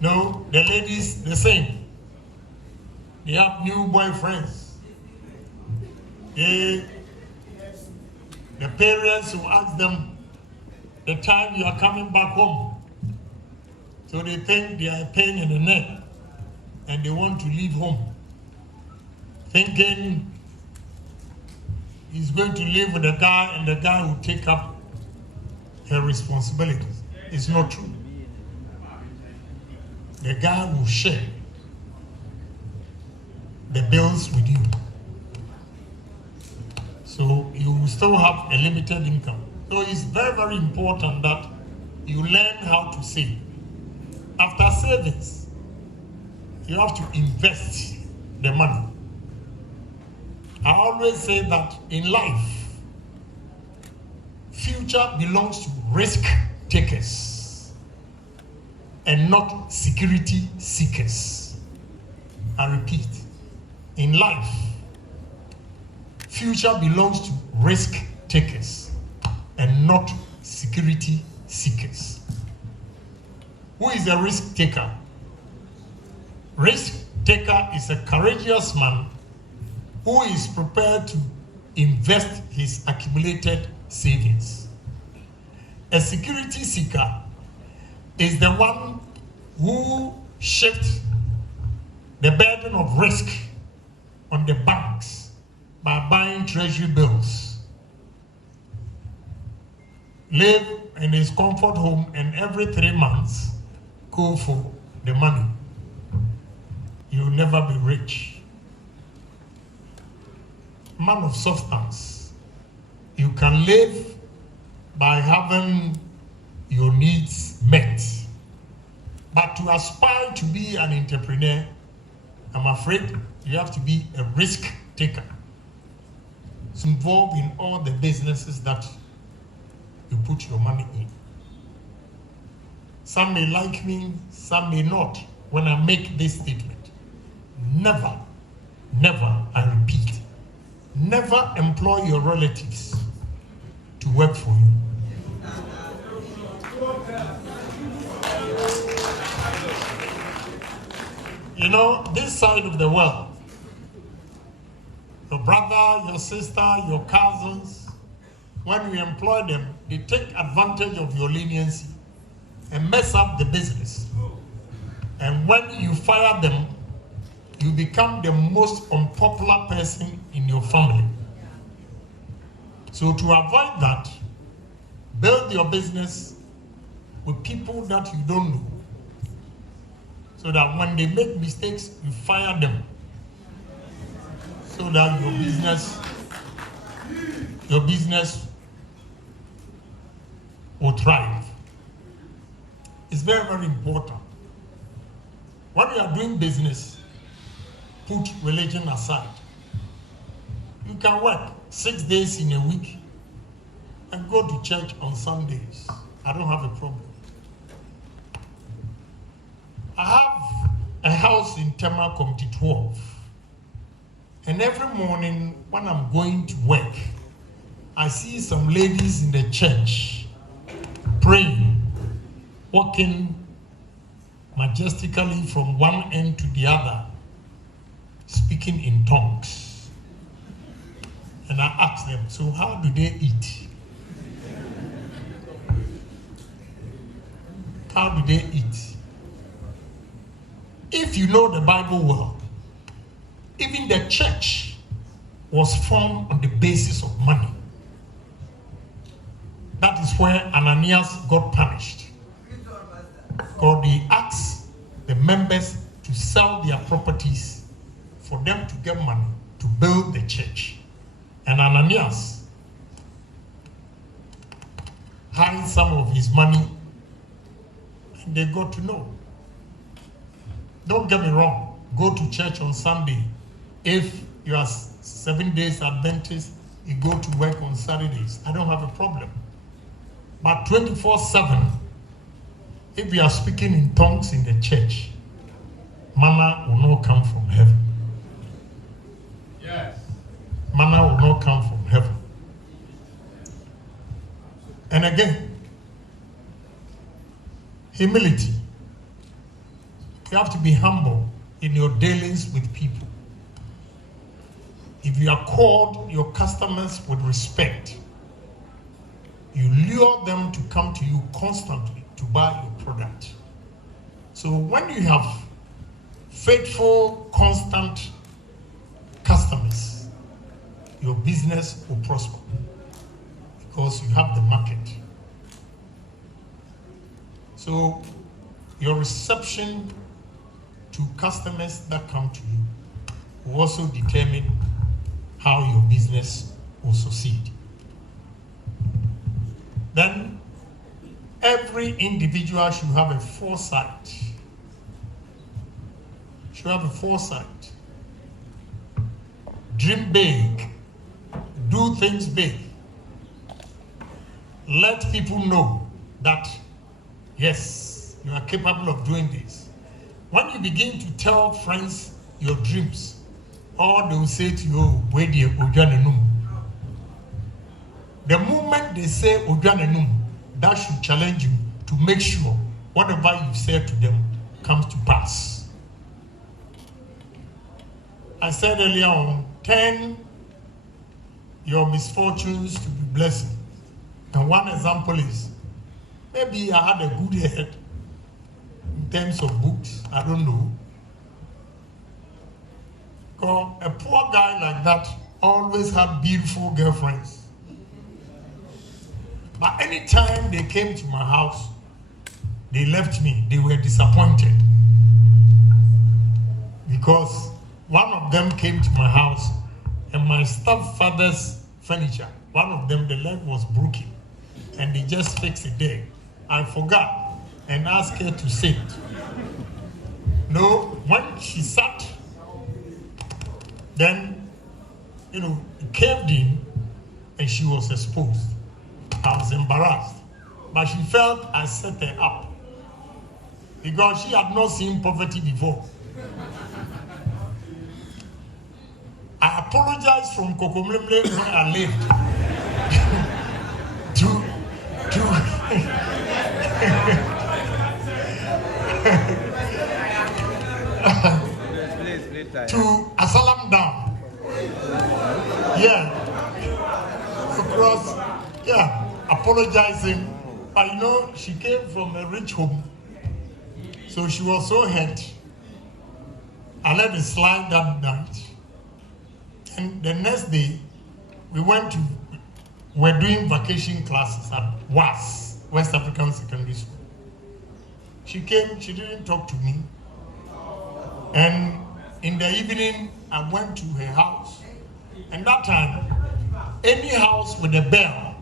No, the ladies, the same. They have new boyfriends. The parents will ask them the time you are coming back home. So they think they are a pain in the neck and they want to leave home, thinking he's going to live with a guy and the guy will take up her responsibilities. It's not true. The guy will share the bills with you. So you will still have a limited income. So it's very, very important that you learn how to save. After savings, you have to invest the money. I always say that in life, future belongs to risk takers and not security seekers. I repeat, in life, future belongs to risk takers and not security seekers. Who is a risk taker? Risk taker is a courageous man who is prepared to invest his accumulated savings. A security seeker is the one who shifts the burden of risk on the banks by buying treasury bills, live in his comfort home, and every 3 months go for the money. You'll never be rich. Man of substance, you can live by having your needs met. But to aspire to be an entrepreneur, I'm afraid you have to be a risk taker. It's involved in all the businesses that you put your money in. Some may like me, some may not when I make this statement. Never, never, I repeat, never employ your relatives to work for you. You know, this side of the world, your brother, your sister, your cousins, when you employ them, they take advantage of your leniency and mess up the business. And when you fire them, you become the most unpopular person in your family. So to avoid that, build your business with people that you don't know, so that when they make mistakes, you fire them, so that your business will thrive. It's very, very important. When you are doing business, put religion aside. You can work 6 days in a week and go to church on Sundays. I don't have a problem. I have a house in Tema Committee 12. And every morning when I'm going to work, I see some ladies in the church praying, walking majestically from one end to the other, speaking in tongues. And I ask them, so how do they eat? How do they eat? If you know the Bible well, even the church was formed on the basis of money. That is where Ananias got punished. Because they asked the members to sell their properties for them to get money to build the church. And Ananias hid some of his money and they got to know. Don't get me wrong, go to church on Sunday. If you are 7 days Adventist, you go to work on Saturdays. I don't have a problem. But 24/7, if we are speaking in tongues in the church, manna will not come from heaven. Yes. Manna will not come from heaven. And again, humility. You have to be humble in your dealings with people. If you accord your customers with respect, you lure them to come to you constantly to buy your product. So when you have faithful, constant customers, your business will prosper because you have the market. So your reception to customers that come to you will also determine how your business will succeed. Then every individual should have a foresight. Should have a foresight. Dream big. Do things big. Let people know that, yes, you are capable of doing this. When you begin to tell friends your dreams, or they will say to you, where do you go? The moment they say Ojanenum, that should challenge you to make sure whatever you said to them comes to pass. I said earlier on, turn your misfortunes to be blessings. And one example is, maybe I had a good head in terms of books, I don't know. Because a poor guy like that always had beautiful girlfriends. But anytime they came to my house, they left me. They were disappointed. Because one of them came to my house and my stepfather's furniture, one of them, the leg was broken. And they just fixed it there. I forgot and asked her to sit. No, when she sat, then, it caved in and she was exposed. I was embarrassed, but she felt I set her up because she had not seen poverty before. I apologized from Kokomlemle where I lived to Asalam down. Yeah, across. Yeah. Apologizing, but she came from a rich home, so she was so hurt. I let it slide that night, and the next day we're doing vacation classes at WAS, West African Secondary School. She came, she didn't talk to me, and in the evening I went to her house, and that time any house with a bell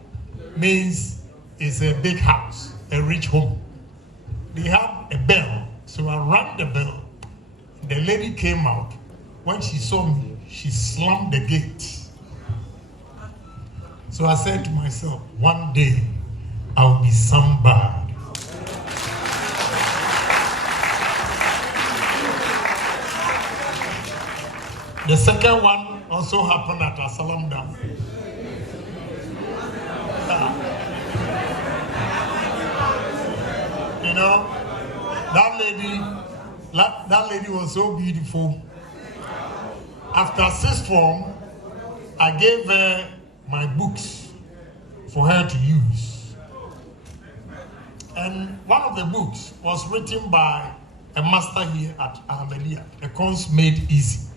means it's a big house, a rich home. They have a bell, so I rang the bell. The lady came out. When she saw me, she slammed the gate. So I said to myself, one day I'll be somebody. The second one also happened at Asalam Dam. That lady was so beautiful. After sixth form, I gave her my books for her to use. And one of the books was written by a master here at Ahmadiyya, Accounts Made Easy,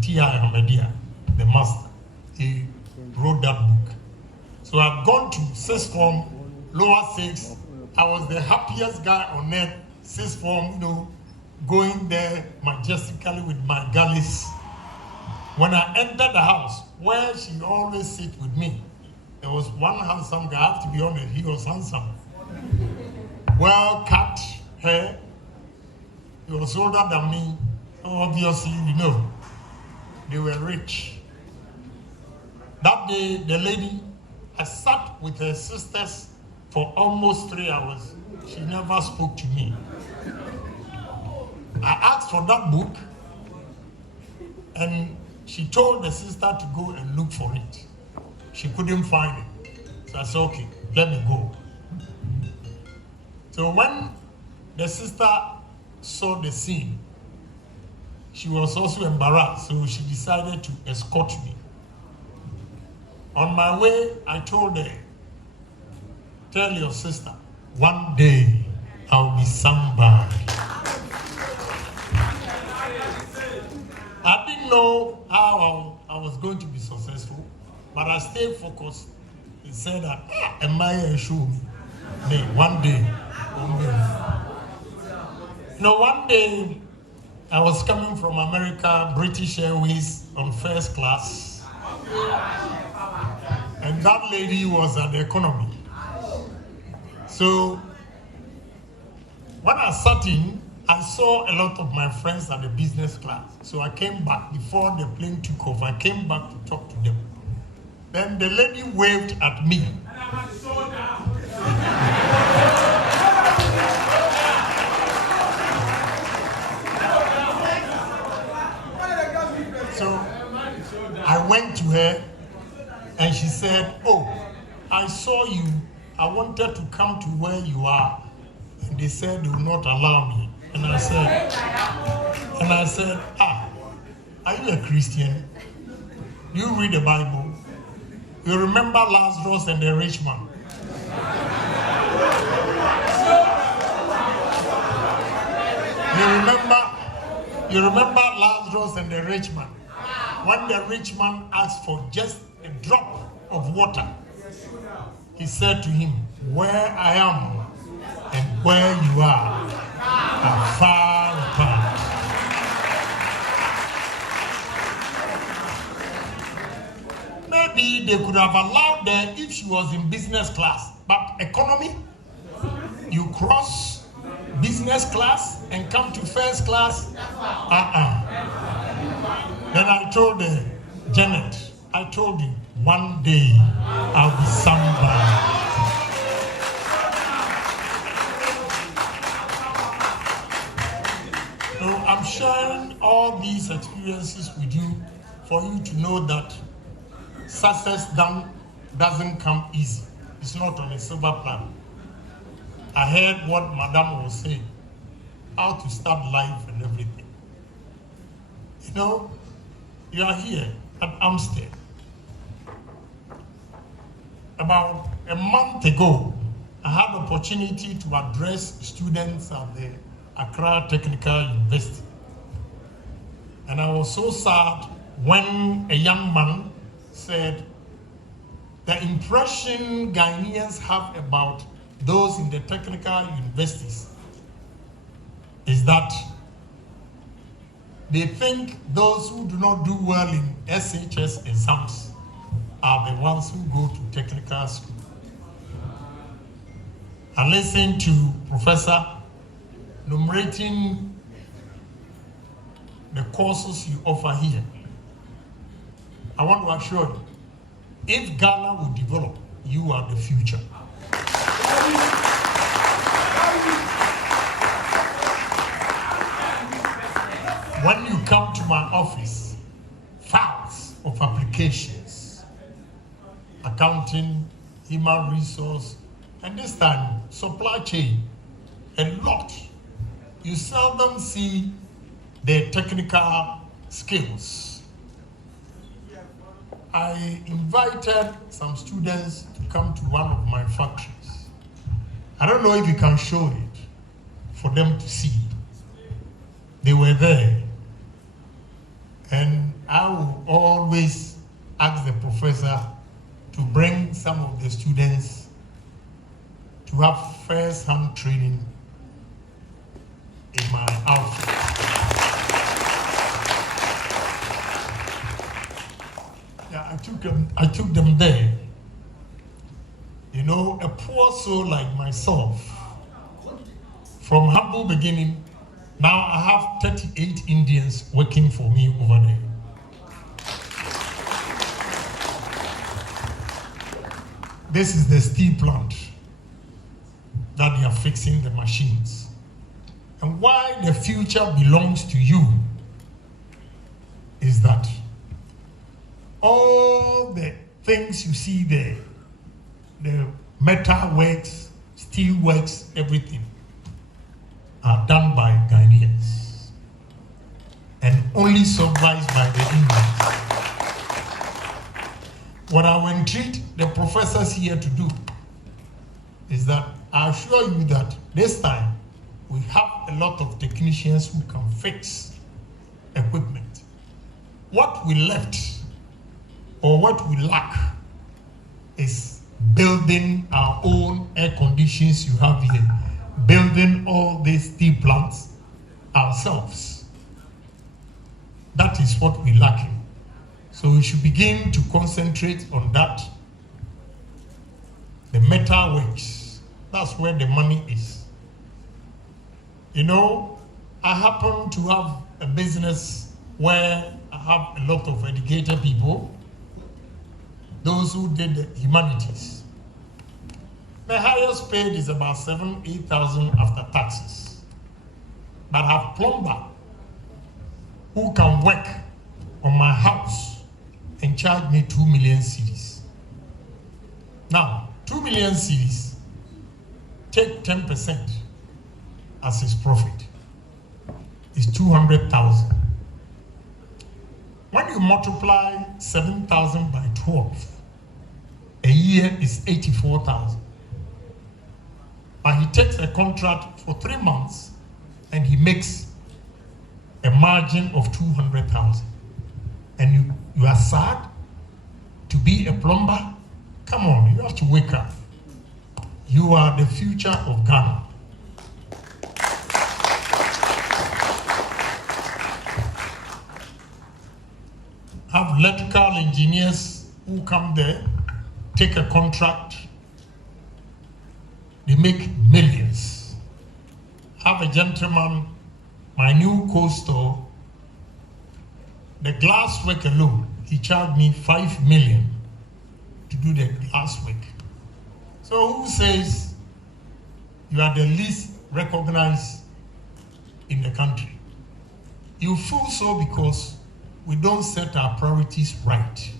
T.I. Ahmadiyya, the master. He wrote that book. So I've gone to sixth form, lower six. I was the happiest guy on earth, sixth form, going there majestically with my galleys. When I entered the house, where she always sits with me, there was one handsome guy. I have to be honest, he was handsome. Well cut hair. He was older than me. Obviously, they were rich. That day, the lady, I sat with her sisters for almost 3 hours. She never spoke to me. I asked for that book, and she told the sister to go and look for it. She couldn't find it. So I said, okay, let me go. So when The sister saw the scene. She was also embarrassed, so she decided to escort me. On my way, I told her, tell your sister, one day I'll be somebody. I didn't know how I was going to be successful, but I stayed focused and said that, am I a show me? One day. One day I was coming from America, British Airways on first class, and that lady was at the economy. So when I sat in, I saw a lot of my friends at the business class. So I came back before the plane took off. I came back to talk to them. Then the lady waved at me. So I went to her and she said, oh, I saw you. I wanted to come to where you are. And they said they will not allow me. And I said, are you a Christian? Do you read the Bible? You remember Lazarus and the rich man? You remember Lazarus and the rich man? When the rich man asked for just a drop of water, he said to him, where I am and where you are far apart. Maybe they could have allowed her if she was in business class, but economy, you cross business class and come to first class. Then I told her, Janet, I told you, one day I'll be somebody. So I'm sharing all these experiences with you for you to know that success doesn't come easy. It's not on a silver platter. I heard what Madame was saying, how to start life and everything. You are here at AAMUSTED. About a month ago, I had the opportunity to address students at the Accra Technical University. And I was so sad when a young man said, the impression Ghanaians have about those in the technical universities is that they think those who do not do well in SHS exams are the ones who go to technical school. I listened to Professor enumerating the courses you offer here. I want to assure you, if Ghana will develop, you are the future. When you come to my office, files of applications, accounting, human resource, and this time, supply chain, a lot. You seldom see the technical skills. I invited some students to come to one of my factories. I don't know if you can show it for them to see. They were there. And I will always ask the professor to bring some of the students to have first-hand training in my outfit. Yeah, I took them there. A poor soul like myself, from humble beginning, now I have 38 Indians working for me over there. This is the steel plant that they are fixing the machines. And why the future belongs to you is that all the things you see there, the metal works, steel works, everything, are done by Ghanaians and only supervised by the Indians. What I will entreat the professors here to do is that I assure you that this time we have a lot of technicians who can fix equipment. What we left or what we lack is building our own air conditions you have here, building all these steel plants ourselves. That is what we're lacking. So we should begin to concentrate on that. The metal works, that's where the money is. You know, I happen to have a business where I have a lot of educated people, those who did the humanities. The highest paid is about 7,000-8,000 after taxes. But I have plumber who can work on my house and charge me 2 million cedis. Now, 2 million cedis, take 10% as his profit, is 200,000. When you multiply 7,000 by 12, a year is 84,000. But he takes a contract for 3 months and he makes a margin of 200,000. And you are sad to be a plumber? Come on, you have to wake up. You are the future of Ghana. Have electrical engineers who come there, take a contract, they make millions. Have a gentleman, my new co-store, the glass work alone, he charged me 5 million to do the glass work. So who says you are the least recognized in the country? You feel so because we don't set our priorities right.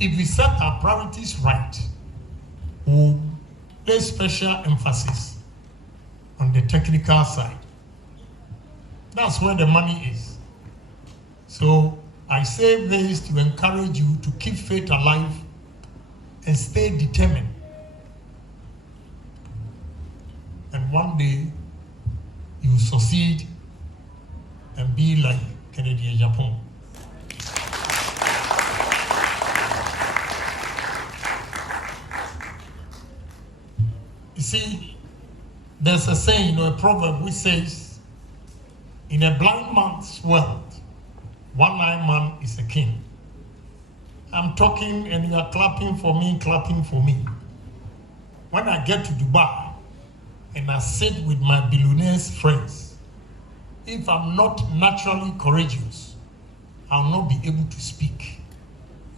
If we set our priorities right, we'll place special emphasis on the technical side. That's where the money is. So I say this to encourage you to keep faith alive and stay determined. And one day you succeed and be like Agyapong. You see, there's a saying, a proverb which says, in a blind man's world, one-eyed man is a king. I'm talking and you are clapping for me, clapping for me. When I get to Dubai and I sit with my billionaires friends, if I'm not naturally courageous, I'll not be able to speak.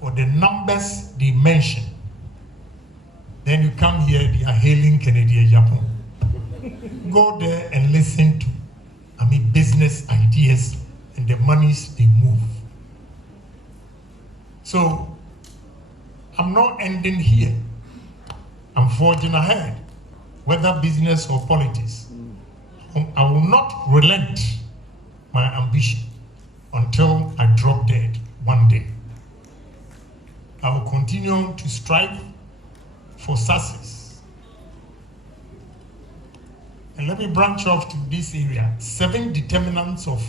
For the numbers they mention, then you come here, they are hailing Agyapong. Go there and listen to, business ideas and the monies they move. So, I'm not ending here. I'm forging ahead, whether business or politics. I will not relent my ambition until I drop dead one day. I will continue to strive for success. And let me branch off to this area. 7 determinants of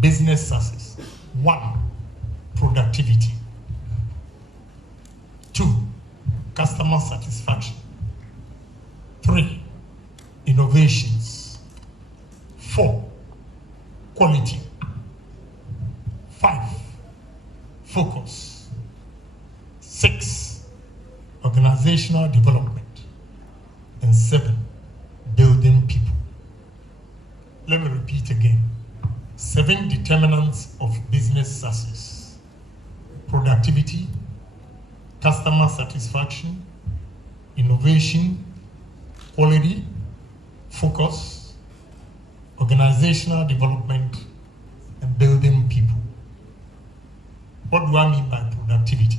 business success. 1, productivity. 2, customer satisfaction. 3, innovations. 4, quality. 5, focus. 6, organizational development. And 7, building people. Let me repeat again. 7 determinants of business success. Productivity, customer satisfaction, innovation, quality, focus, organizational development, and building people. What do I mean by productivity?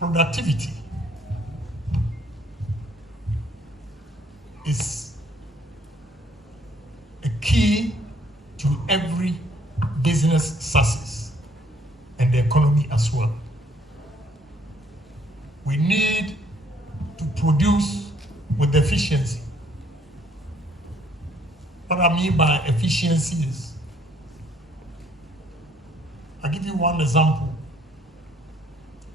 Productivity is a key to every business success and the economy as well. We need to produce with efficiency. What I mean by efficiency is, I'll give you one example.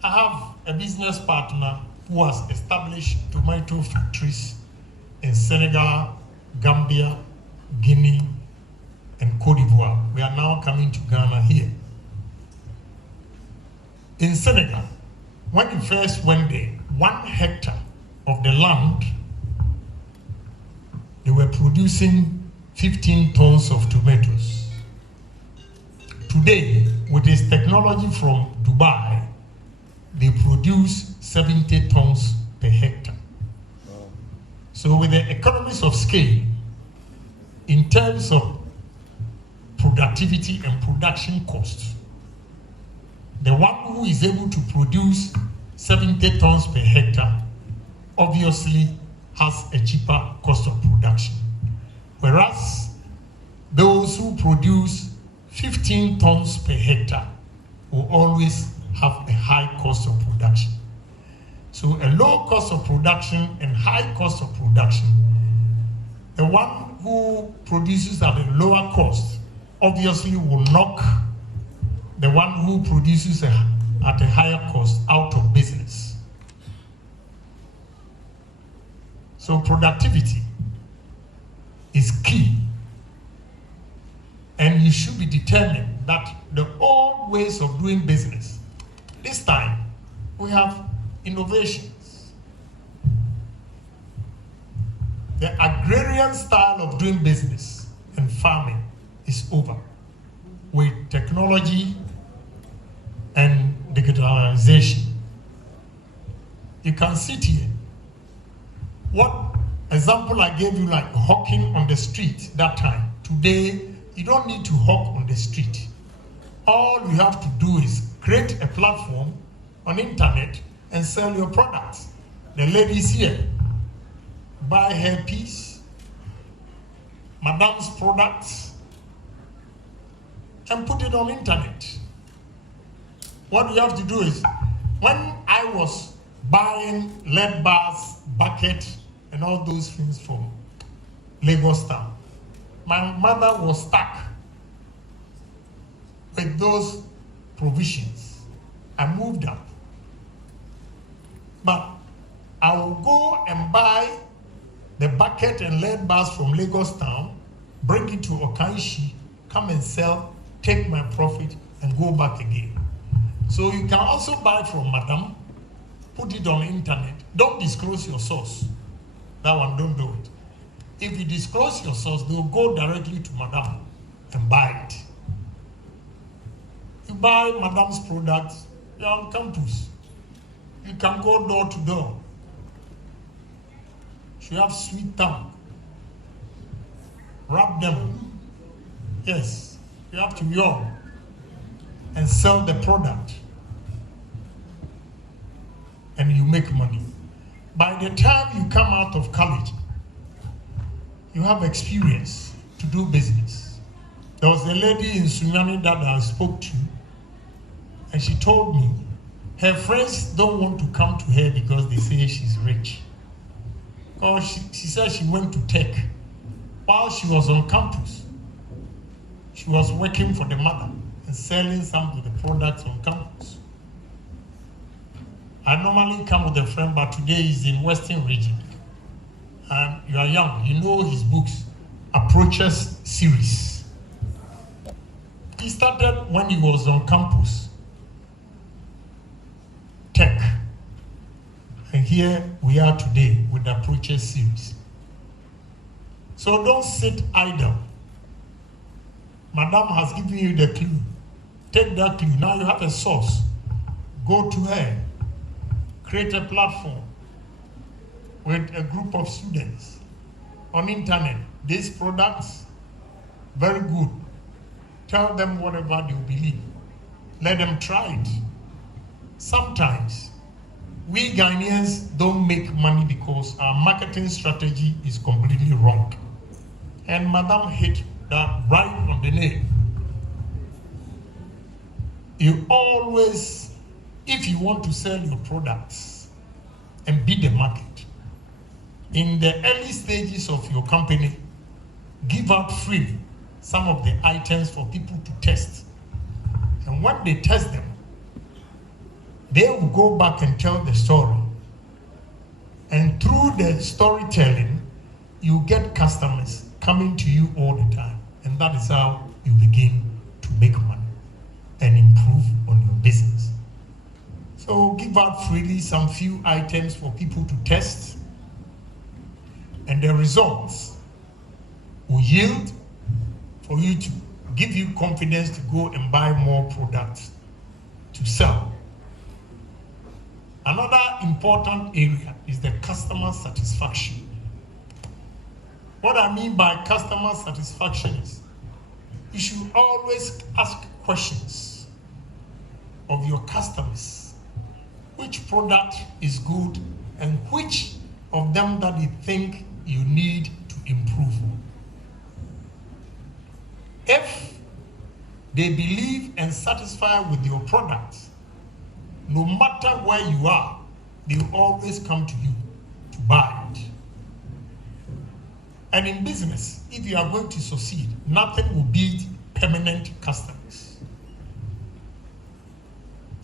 I have a business partner who has established tomato factories in Senegal, Gambia, Guinea, and Cote d'Ivoire. We are now coming to Ghana here. In Senegal, when we first went there, 1 hectare of the land, they were producing 15 tons of tomatoes. Today, with this technology from Dubai, they produce 70 tons per hectare. So with the economies of scale, in terms of productivity and production costs, the one who is able to produce 70 tons per hectare obviously has a cheaper cost of production. Whereas those who produce 15 tons per hectare will always have a high cost of production. So a low cost of production and high cost of production, the one who produces at a lower cost obviously will knock the one who produces at a higher cost out of business. So productivity is key, and you should be determined that the old ways of doing business, this time we have innovations. The agrarian style of doing business and farming is over. With technology and digitalization, you can sit here. What example I gave you, like hawking on the street that time, today you don't need to hawk on the street. All you have to do is create a platform on internet and sell your products. The ladies here buy hair piece, Madame's products, and put it on internet. What you have to do is, when I was buying lead bars, bucket, and all those things from Lagos town, my mother was stuck with those provisions. I moved up. But I will go and buy the bucket and lead bars from Lagos town, bring it to Okanshi, come and sell, take my profit, and go back again. So you can also buy from Madam, put it on the internet. Don't disclose your source. That one, don't do it. If you disclose your source, they'll go directly to Madam and buy it. You buy Madam's products, you're on campus. You can go door to door. She have sweet tongue. Wrap them. Yes, you have to yawn and sell the product. And you make money. By the time you come out of college, you have experience to do business. There was a lady in Sunyani that I spoke to, and she told me her friends don't want to come to her because they say she's rich. Or she said she went to tech. While she was on campus, she was working for the mother and selling some of the products on campus. I normally come with a friend, but today he's in Western region. And you are young, you know his books, Approaches series. He started when he was on campus, tech. And here we are today with the Approaches series. So don't sit idle. Madam has given you the clue. Take that clue. Now you have a source. Go to her. Create a platform with a group of students on internet. These products, very good. Tell them whatever they believe. Let them try it. Sometimes we Ghanaians don't make money because our marketing strategy is completely wrong. And Madam hit that right on the nail. You always, if you want to sell your products and beat the market, in the early stages of your company, give out freely some of the items for people to test. And when they test them, they will go back and tell the story. And through the storytelling, you get customers coming to you all the time. And that is how you begin to make money and improve on your business. So give out freely some few items for people to test. And the results will yield for you to give you confidence to go and buy more products to sell. Another important area is the customer satisfaction. What I mean by customer satisfaction is you should always ask questions of your customers. Which product is good and which of them that you think you need to improve. If they believe and satisfy with your product, no matter where you are, they will always come to you to buy it. And in business, if you are going to succeed, nothing will beat permanent customers.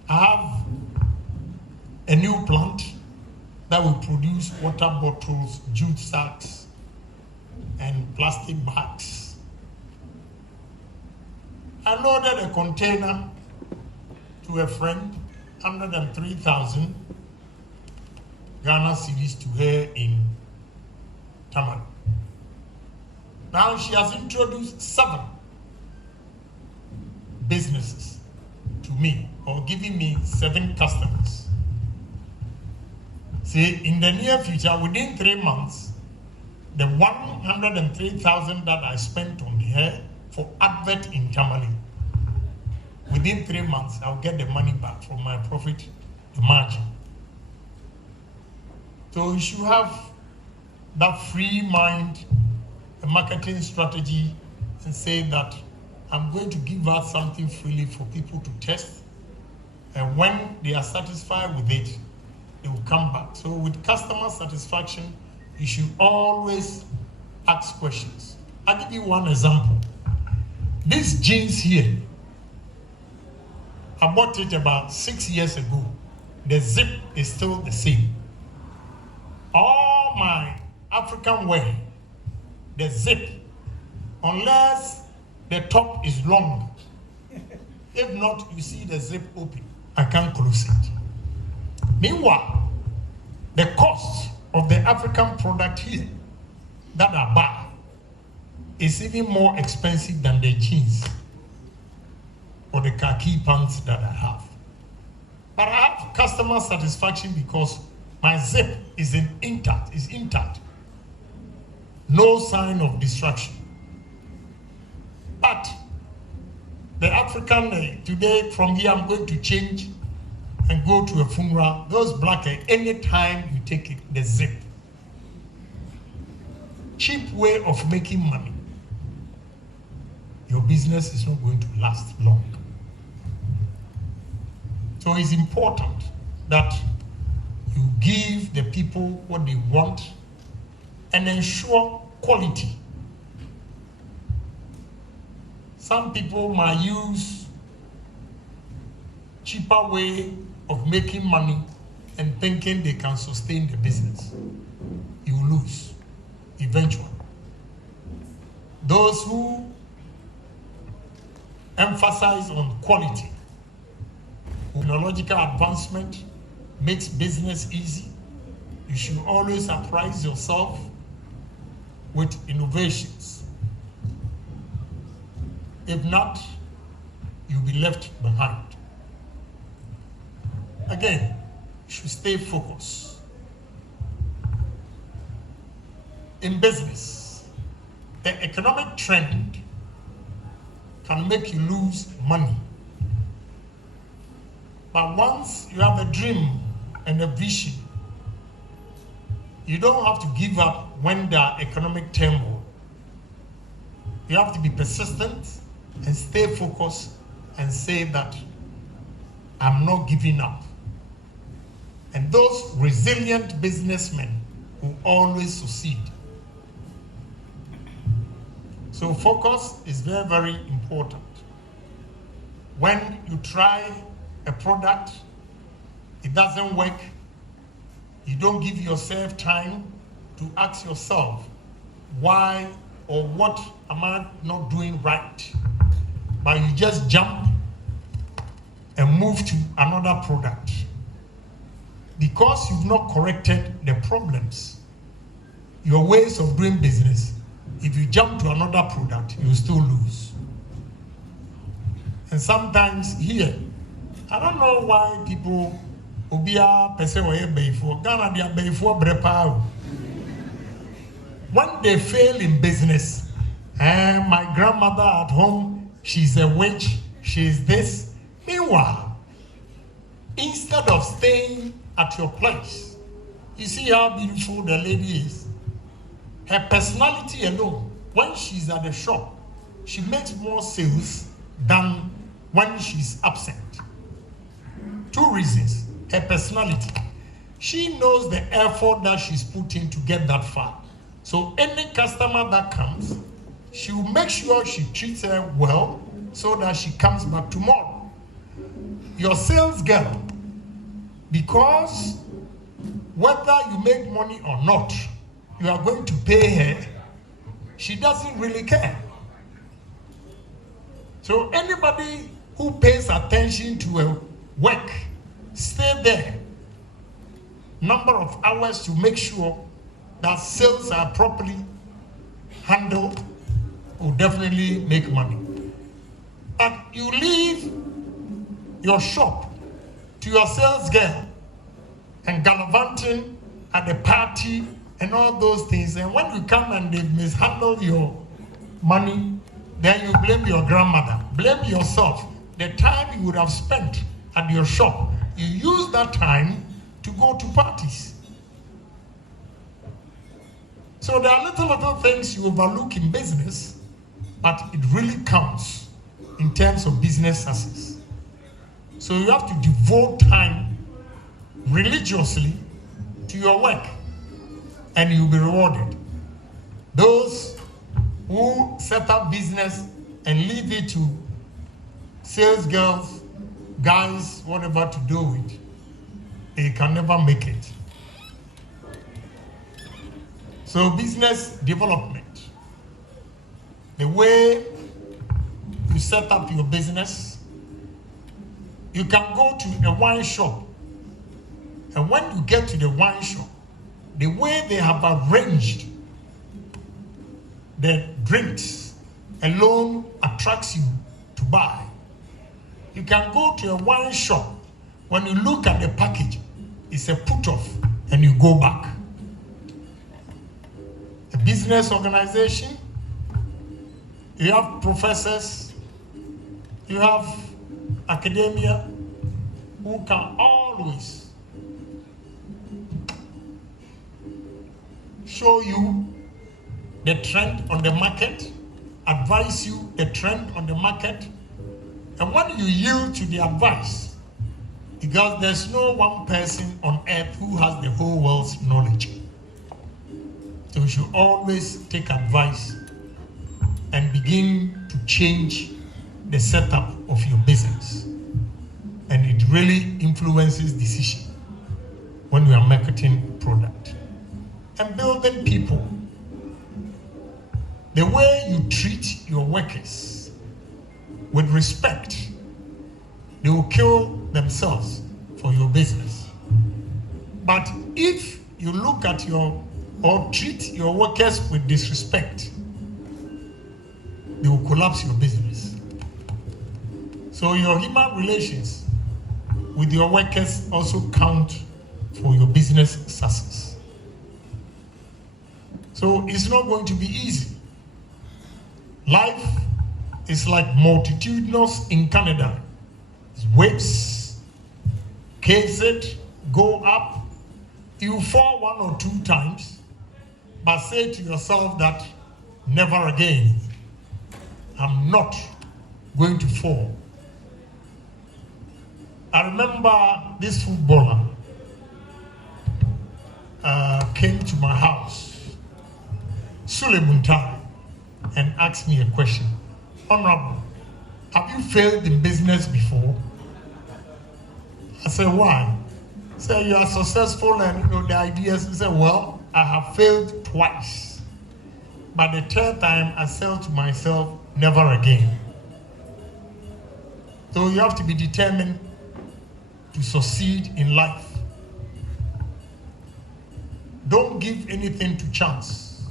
I have a new plant that will produce water bottles, jute sacks, and plastic bags. I loaded a container to a friend, 103,000 Ghana cedis to her in Tamale. Now she has introduced 7 businesses to me, or giving me 7 customers. See, in the near future, within 3 months, the 103,000 that I spent on her for advert in Tamale, within 3 months, I'll get the money back from my profit, the margin. So you should have that free mind, a marketing strategy, and say that I'm going to give out something freely for people to test. And when they are satisfied with it, they will come back. So with customer satisfaction, you should always ask questions. I'll give you one example. This jeans here, I bought it about 6 years ago. The zip is still the same. All my African wear, the zip, unless the top is long, if not, you see the zip open, I can't close it. Meanwhile, the cost of the African product here that I buy is even more expensive than the jeans or the khaki pants that I have. But I have customer satisfaction because my zip is intact. No sign of destruction. But the African, today from here I'm going to change and go to a funeral. Those black, anytime you take it, the zip. Cheap way of making money. Your business is not going to last long. So it's important that you give the people what they want and ensure quality. Some people might use cheaper way of making money and thinking they can sustain the business. You lose eventually. Those who emphasize on quality, technological advancement makes business easy. You should always surprise yourself with innovations. If not, you'll be left behind. Again, you should stay focused. In business, the economic trend can make you lose money. But once you have a dream and a vision. You don't have to give up when there are economic turmoil. You have to be persistent and stay focused and say that I'm not giving up. And those resilient businessmen will always succeed. So focus is very, very important. When you try a product, it doesn't work, you don't give yourself time to ask yourself, why or what am I not doing right? But you just jump and move to another product. Because you've not corrected the problems, your ways of doing business, if you jump to another product, you still lose. And sometimes here, I don't know why people Obia person or before Ghana they are before brepa. When they fail in business, and my grandmother at home, she's a witch, she's this. Meanwhile, instead of staying at your place, you see how beautiful the lady is. Her personality alone, when she's at the shop, she makes more sales than when she's absent. Two reasons. Her personality. She knows the effort that she's put in to get that far. So any customer that comes, she will make sure she treats her well so that she comes back tomorrow. Your sales girl, because whether you make money or not, you are going to pay her, she doesn't really care. So anybody who pays attention to her work, stay there, number of hours to make sure that sales are properly handled, will definitely make money. And you leave your shop to your sales girl and gallivanting at the party and all those things, and when you come and they mishandle your money, then you blame your grandmother, blame yourself. The time you would have spent at your shop, you use that time to go to parties. So there are little things you overlook in business, but it really counts in terms of business success. So you have to devote time religiously to your work, and you'll be rewarded. Those who set up business and leave it to sales girls, guys, whatever to do with, they can never make it. So business development, the way you set up your business, you can go to a wine shop, and when you get to the wine shop, the way they have arranged the drinks alone attracts you to buy. You can go to a wine shop, when you look at the package, it's a put off and you go back. A business organization, you have professors, you have academia who can always show you the trend on the market, advise you the trend on the market, and when you yield to the advice, because there's no one person on earth who has the whole world's knowledge. So you should always take advice and begin to change the setup of your business. And it really influences decision when you are marketing product. And building people. The way you treat your workers with respect, they will kill themselves for your business. But if you look at or treat your workers with disrespect, they will collapse your business. So your human relations with your workers also count for your business success. So it's not going to be easy. Life is like multitudinous in Canada. It's waves, KZ, go up. You fall 1 or 2 times, but say to yourself that never again. I'm not going to fall. I remember this footballer came to my house, Suleiman, and asked me a question. Honorable, have you failed in business before? I said, why? He said, you are successful and the ideas. He said, well, I have failed twice. But the 3rd time I said to myself, never again. So you have to be determined to succeed in life. Don't give anything to chance.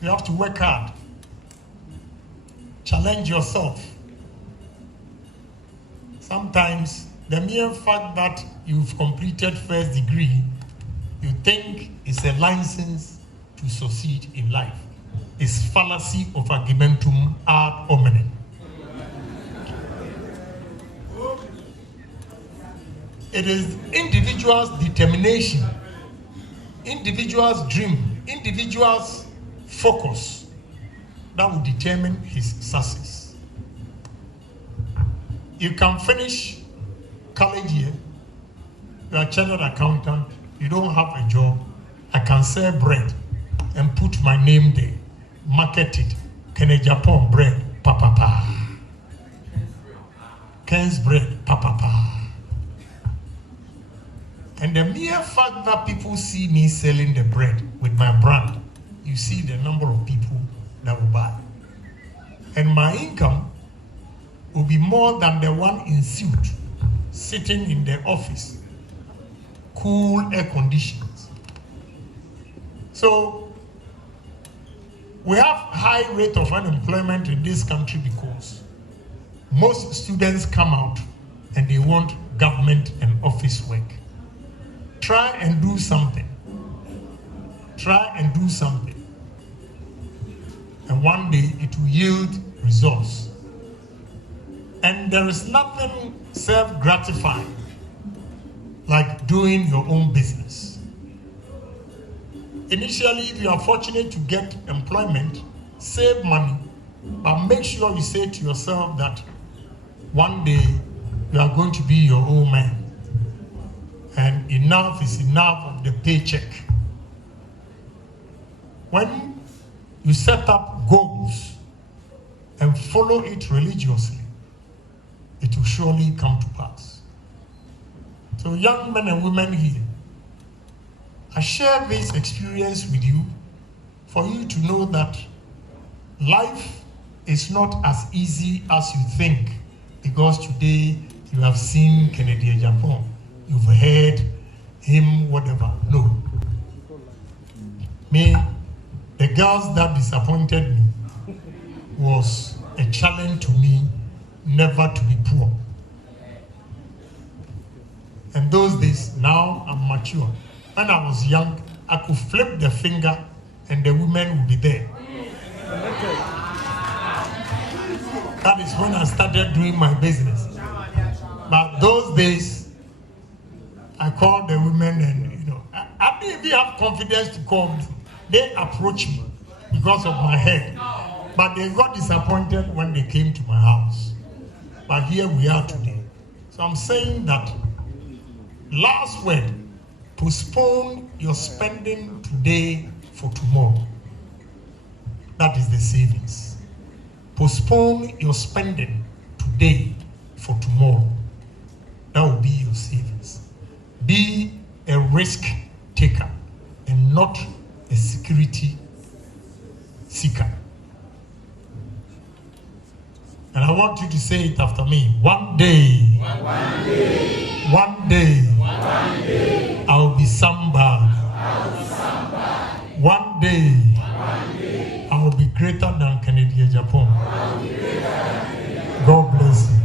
You have to work hard. Challenge yourself. Sometimes the mere fact that you've completed 1st degree, you think it's a license to succeed in life. It's fallacy of argumentum ad hominem. It is individual's determination, individual's dream, individual's focus that will determine his success. You can finish college year, you are a chartered accountant, you don't have a job, I can sell bread and put my name there, market it, Agyapong bread, papa. Ken's bread, papa. And the mere fact that people see me selling the bread with my brand, you see the number of people that will buy. And my income will be more than the one in suit, sitting in the office, cool air conditions. So we have high rate of unemployment in this country because most students come out and they want government and office work. Try and do something. Try and do something. And one day it will yield results. And there is nothing self-gratifying like doing your own business. Initially, if you are fortunate to get employment, save money, but make sure you say to yourself that one day you are going to be your own man. And enough is enough of the paycheck. When you set up goals and follow it religiously, it will surely come to pass. So young men and women here, I share this experience with you for you to know that life is not as easy as you think, because today you have seen Kennedy Agyapong, you've heard him, whatever. No. Me, the girls that disappointed me was a challenge to me never to be poor. And those days, now I'm mature. When I was young, I could flip the finger and the women would be there. That is when I started doing my business. But those days, I called the women and, I didn't even have confidence to call them. They approached me because of my head. But they got disappointed when they came to my house. But here we are today. So I'm saying that, last word, postpone your spending today for tomorrow. That is the savings. Postpone your spending today for tomorrow. That will be your savings. Be a risk taker and not a security seeker. And I want you to say it after me. One day, I will be somebody. One day, I will be greater than Kennedy Agyapong. God bless you.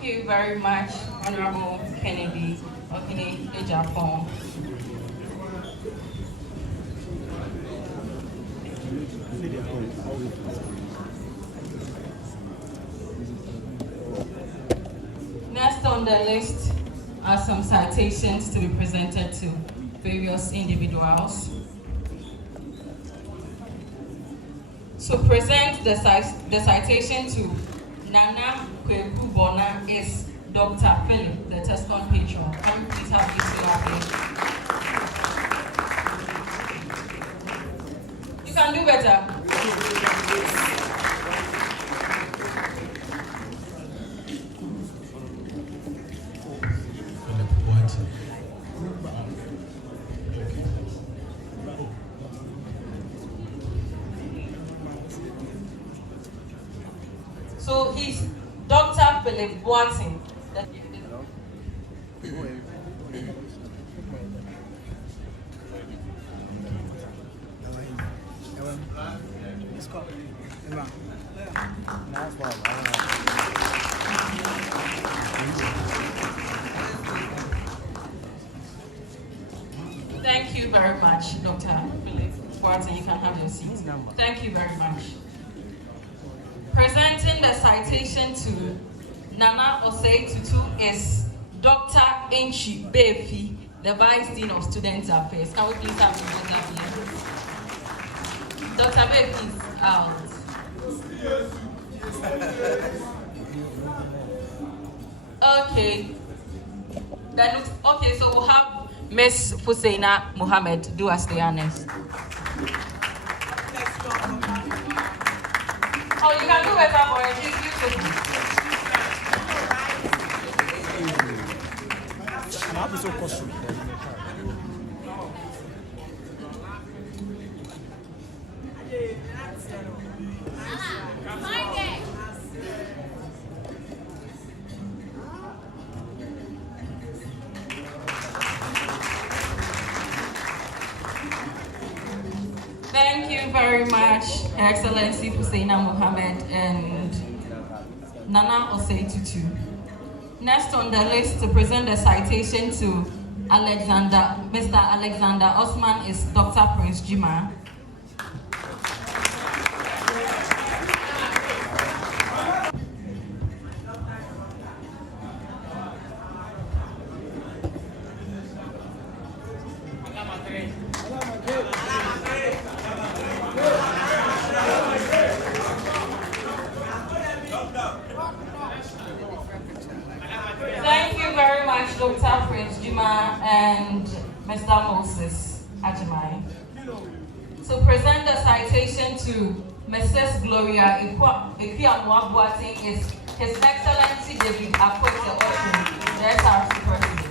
Thank you very much, Honorable Kennedy Okini Agyapong. Next on the list are some citations to be presented to various individuals. To present the citation to Nana Kweku Bona is Dr. Philip, the Teston patron. Can we please have this here? You can do better. So he's Dr. Philip Boateng. Thank you very much, Dr. Philip Boateng. You can have your seat. Thank you very much. Presenting the citation to Nana Osei Tutu is Dr. Enchi Befi, the Vice Dean of Student Affairs. Can we please have the Dr. here? Dr. Befi is out. Okay. Okay, so we'll have Ms. Fuseina Mohammed do us the honors. Oh, you can do better for it. She's beautiful. Thank you very much, Her Excellency Fuseina Mohammed and Nana Osei Tutu. Next on the list to present the citation to Mr. Alexander Osman is Dr. Prince Jima. Thank you very much, Dr. Prince Jima and Mr. Moses Ajimai. To present the citation to Mrs. Gloria Equiamwa Boateng is His Excellency David Akwete Osho, the SRC President.